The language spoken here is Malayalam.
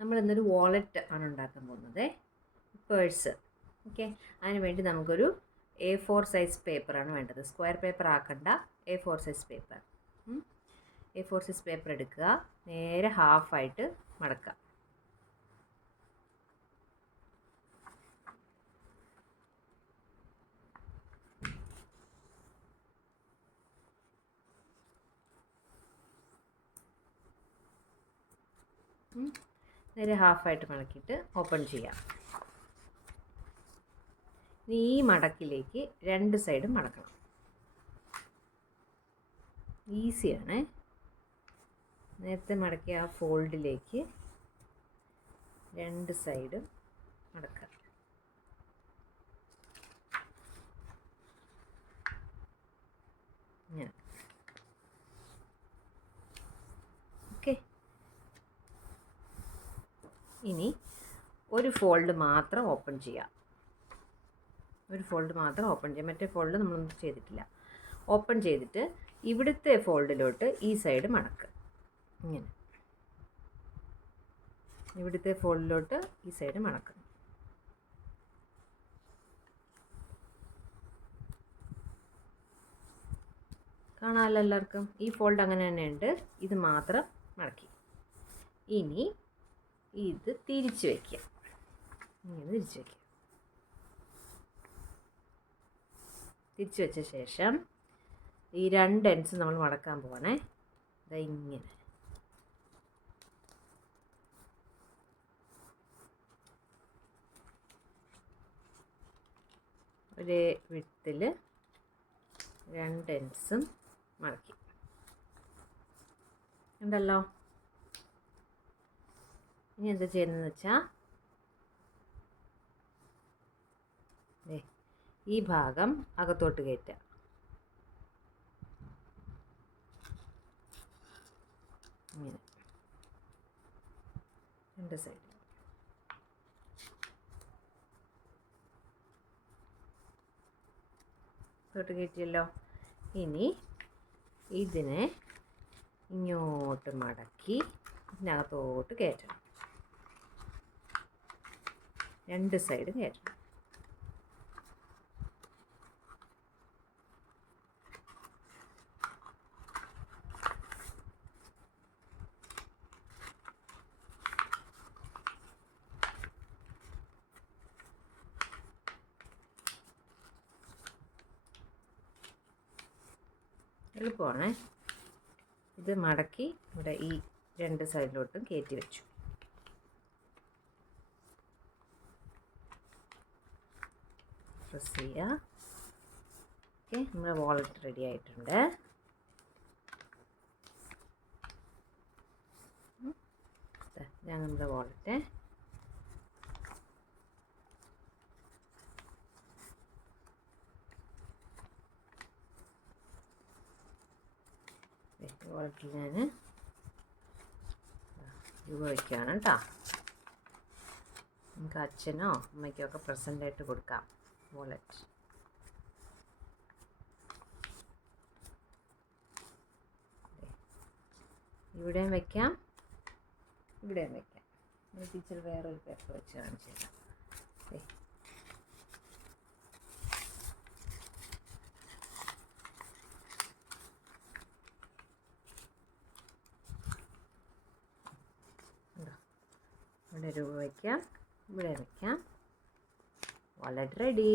നമ്മൾ ഇന്നൊരു വാളറ്റ് ആണ് ഉണ്ടാക്കാൻ പോകുന്നത്, പേഴ്സ്. ഓക്കെ, അതിന് വേണ്ടി നമുക്കൊരു A4 സൈസ് പേപ്പറാണ് വേണ്ടത്. സ്ക്വയർ പേപ്പർ ആക്കണ്ട, A4 size paper. A4 size paper എടുക്കുക, നേരെ ഹാഫായിട്ട് മടക്കുക. നേരെ ഹാഫായിട്ട് മടക്കിയിട്ട് ഓപ്പൺ ചെയ്യാം. ഈ മടക്കിലേക്ക് രണ്ട് സൈഡും മടക്കണം. ഈസിയാണ്. നേരത്തെ മടക്കിയ ആ ഫോൾഡിലേക്ക് രണ്ട് സൈഡും മടക്കുക. ഇങ്ങനെ. ഓക്കെ, ഇനി ഒരു ഫോൾഡ് മാത്രം ഓപ്പൺ ചെയ്യാം. ഒരു ഫോൾഡ് മാത്രം ഓപ്പൺ ചെയ്യാം, മറ്റേ ഫോൾഡ് നമ്മളൊന്നും ചെയ്തിട്ടില്ല. ഓപ്പൺ ചെയ്തിട്ട് ഇവിടുത്തെ ഫോൾഡിലോട്ട് ഈ സൈഡ് മടക്കുക. ഇങ്ങനെ ഇവിടുത്തെ ഫോൾഡിലോട്ട് ഈ സൈഡ് മടക്കുക. കാണാമല്ലോ എല്ലാവർക്കും. ഈ ഫോൾഡ് അങ്ങനെ തന്നെ ഉണ്ട്, ഇത് മാത്രം മടക്കി. ഇനി ഇത് തിരിച്ച് വയ്ക്കുക. ഇങ്ങനെ തിരിച്ച് വയ്ക്കുക. തിരിച്ച് വെച്ച ശേഷം ഈ രണ്ട് എൻഡ്സ് നമ്മൾ മടക്കാൻ പോവാണേ. ഇങ്ങനെ ഒരേ വിഡ്ത്തിൽ രണ്ട് എൻഡ്സും മടക്കി. ഉണ്ടല്ലോ. ഇനി എന്താ ചെയ്യുന്നതെന്ന് വെച്ചാൽ ഈ ഭാഗം അകത്തോട്ട് കയറ്റുക. ഇങ്ങനെ രണ്ട് സൈഡ്. അകത്തോട്ട് കയറ്റിയല്ലോ. ഇനി ഇതിനെ ഇങ്ങോട്ട് മടക്കി ഇതിനകത്തോട്ട് കയറ്റണം. രണ്ട് സൈഡ് കയറ്റണം. എളുപ്പമാണ്. ഇത് മടക്കി ഇവിടെ ഈ രണ്ട് സൈഡിലോട്ടും കയറ്റി വെച്ചു. പ്രസ് ചെയ്യുക. ഓക്കെ, നമ്മുടെ വാളറ്റ് റെഡി ആയിട്ടുണ്ട്. ഇതാണ് നമ്മുടെ വാളറ്റ്. വാളറ്റിൽ ഞാൻ രൂപ വയ്ക്കുകയാണ് കേട്ടോ. നമുക്ക് അച്ഛനോ അമ്മയ്ക്കോ ഒക്കെ പ്രസൻ്റായിട്ട് കൊടുക്കാം വാളറ്റ്. ഇവിടെയും വയ്ക്കാം, ഇവിടെയും വയ്ക്കാം. ടീച്ചർ വേറൊരു പേപ്പർ വെച്ച് കാണിച്ചു തരാം. ഇവിടെ രൂപ വയ്ക്കാം, ഇവിടെ വയ്ക്കാം. Wallet ready.